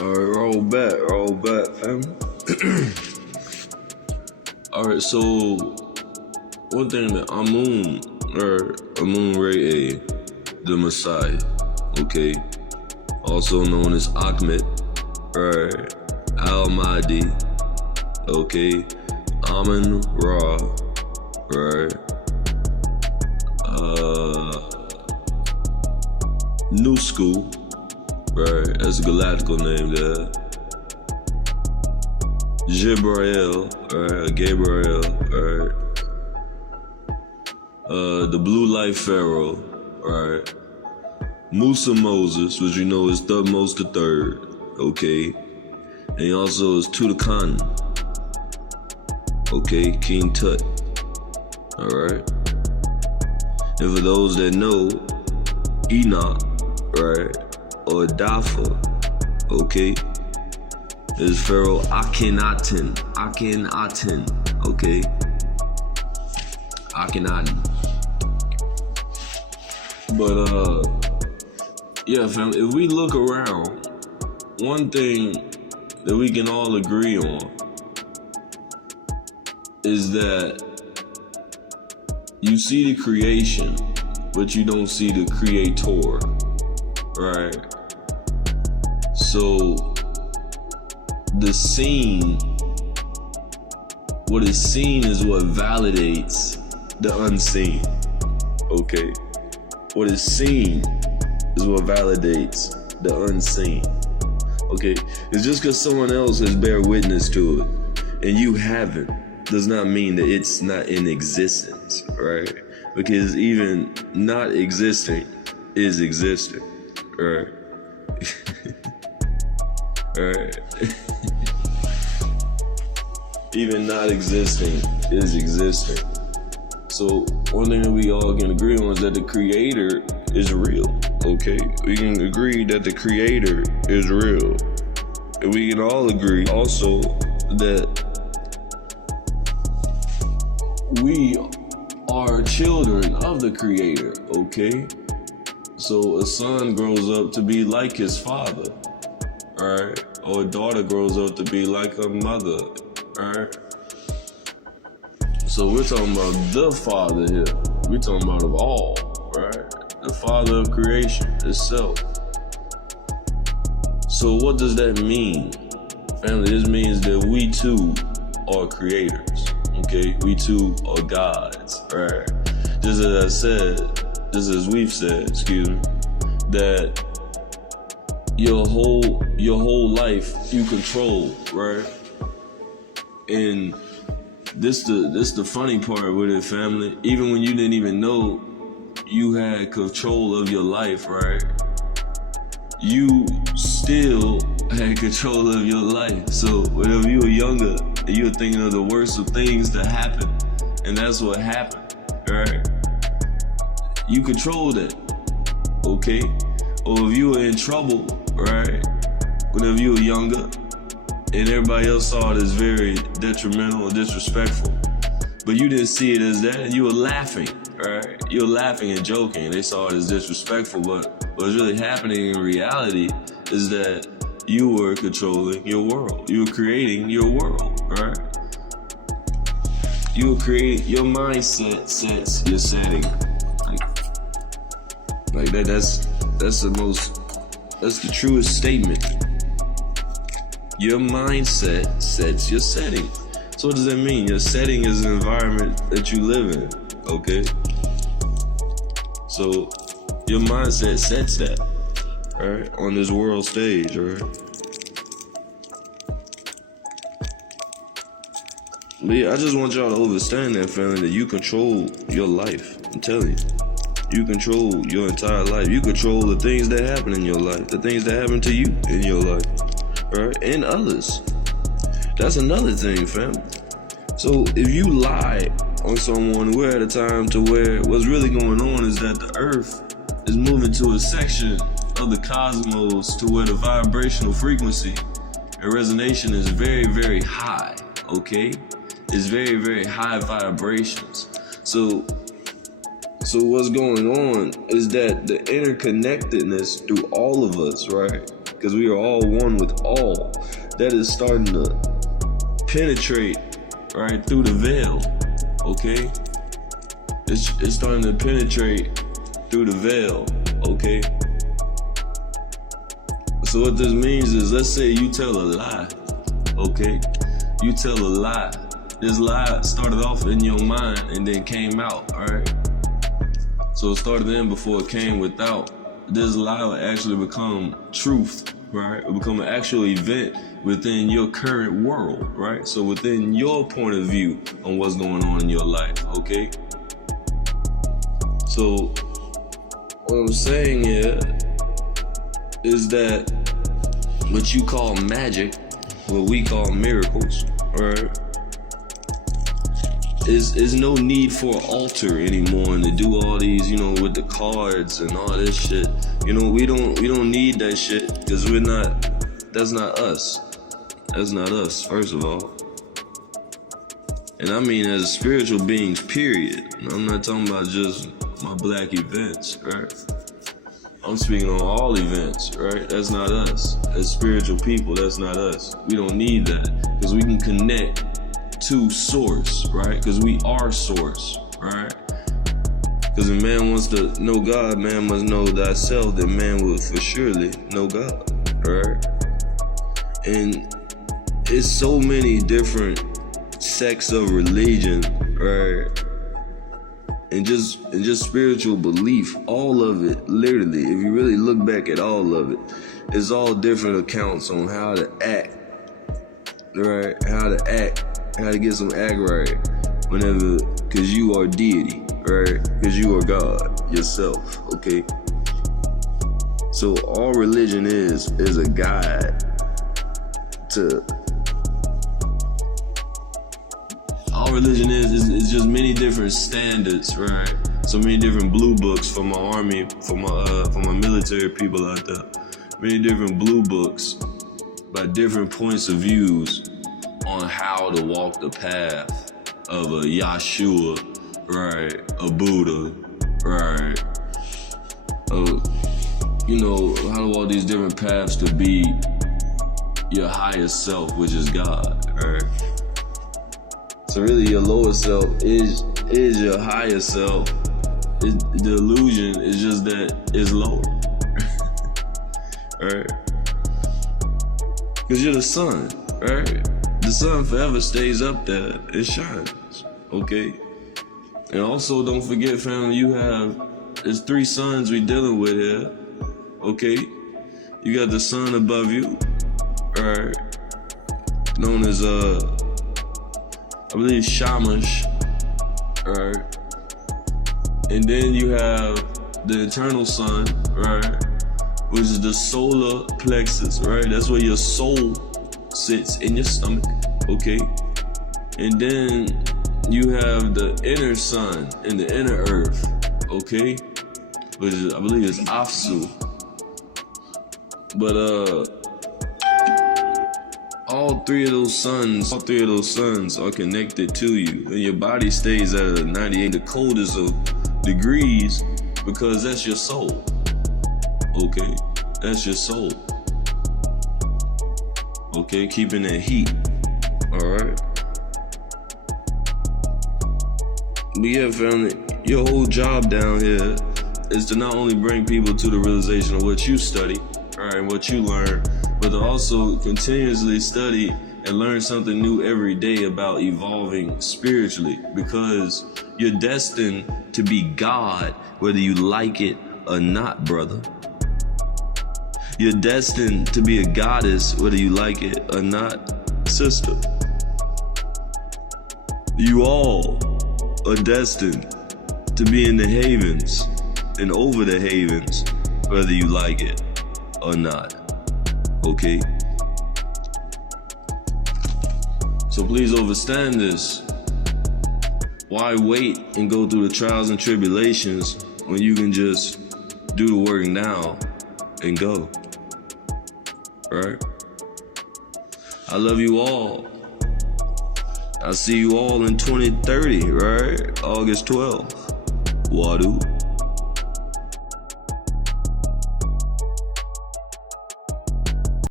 Alright, roll back, fam. Alright, so one thing that Amun Rayay, the Messiah, okay, also known as Ahmed, right? Al-Mahdi, okay, Amun Ra, right? New School, right? That's a galactical name there. Gabriel, right? The Blue Light Pharaoh, right? Musa Moses, which you know is Thutmose the Third, okay? And he also is Tutankhamun, okay? King Tut, alright? And for those that know, Enoch, right? Or Dafa, okay? Is Pharaoh Akhenaten, okay? Akhenaten. But yeah, fam, if we look around, one thing that we can all agree on is that you see the creation, but you don't see the creator, right? So the seen, what is seen is what validates the unseen, okay? What is seen is what validates the unseen, okay? It's just because someone else has bear witness to it and you haven't, does not mean that it's not in existence, right? Because even not existing is existing, right? Alright. Even not existing is existing. So one thing that we all can agree on is that the creator is real, okay? We can agree that the creator is real. And we can all agree also that we are children of the creator, okay? So a son grows up to be like his father, alright? Or a daughter grows up to be like her mother, alright? So we're talking about the Father here. We're talking about of all, right? The Father of creation itself. So what does that mean? Family, this means that we too are creators, okay? We too are gods, right? Just as I said, just as we've said, excuse me, that your whole life you control, right? And this the funny part with it, family. Even when you didn't even know you had control of your life, right? You still had control of your life. So whenever you were younger, you were thinking of the worst of things to happen, and that's what happened, right? You controlled it, okay? Or if you were in trouble, right? Whenever you were younger, and everybody else saw it as very detrimental or disrespectful, but you didn't see it as that, and you were laughing, right? You were laughing and joking. They saw it as disrespectful, but what's really happening in reality is that you were controlling your world. You were creating your world, right? You were creating, your mindset sets your setting. Like that, that's the truest statement. Your mindset sets your setting. So what does that mean? Your setting is the environment that you live in, okay? So your mindset sets that, right? On this world stage, right? But yeah, I just want y'all to understand that, family, that you control your life. I'm telling you. You control your entire life. You control the things that happen in your life, the things that happen to you in your life, right? And others. That's another thing, fam. So if you lie on someone, we're at a time to where what's really going on is that the earth is moving to a section of the cosmos to where the vibrational frequency and resonation is very, very high, okay? It's very, very high vibrations. So what's going on is that the interconnectedness through all of us, right? Because we are all one with all. That is starting to penetrate, right, through the veil, okay? It's starting to penetrate through the veil, okay? So what this means is, let's say you tell a lie, okay? You tell a lie. This lie started off in your mind and then came out, all right? So it started in before it came without. This lie will actually become truth, right? It will become an actual event within your current world, right? So within your point of view on what's going on in your life, okay? So what I'm saying here is that what you call magic, what we call miracles, right? Is no need for an altar anymore and to do all these, you know, with the cards and all this shit. You know, we don't need that shit because that's not us. That's not us, first of all. And I mean as spiritual beings, period. I'm not talking about just my black events, right? I'm speaking on all events, right? That's not us. As spiritual people, that's not us. We don't need that because we can connect to source, right? Because we are source, right? Because if man wants to know God, man must know thyself, that man will for surely know God, right? And it's so many different sects of religion, right? And just spiritual belief, all of it, literally, if you really look back at all of it, it's all different accounts on how to act, right? How to get some act right whenever, because you are deity, right? Because you are God yourself, okay? So all religion is a guide to, all religion is just many different standards, right? So many different blue books for my army, for my military people out there. Many different blue books by different points of views on how to walk the path of a Yahshua, right? A Buddha, right? You know, how to walk these different paths to be your highest self, which is God, right? So really your lower self is your higher self. The illusion is just that it's lower, right? Because you're the sun, right? The sun forever stays up there, it shines, okay? And also don't forget, family, there's 3 suns we dealing with here, okay? You got the sun above you, right? Known as, I believe Shamash, right? And then you have the eternal sun, right? Which is the solar plexus, right? That's where your soul sits in your stomach, okay? And then you have the inner sun and the inner earth, okay? Which is, I believe is Afsu. But all three of those suns are connected to you, and your body stays at a 98, the coldest of degrees, because that's your soul, okay? That's your soul, okay? Keeping that heat, all right? But yeah, family, your whole job down here is to not only bring people to the realization of what you study, all right, what you learn, but to also continuously study and learn something new every day about evolving spiritually, because you're destined to be God, whether you like it or not, brother. You're destined to be a goddess, whether you like it or not, sister. You all are destined to be in the havens and over the havens, whether you like it or not, okay? So please understand this. Why wait and go through the trials and tribulations when you can just do the work now and go, right? I love you all. I'll see you all in 2030, right? August 12th. Wadu.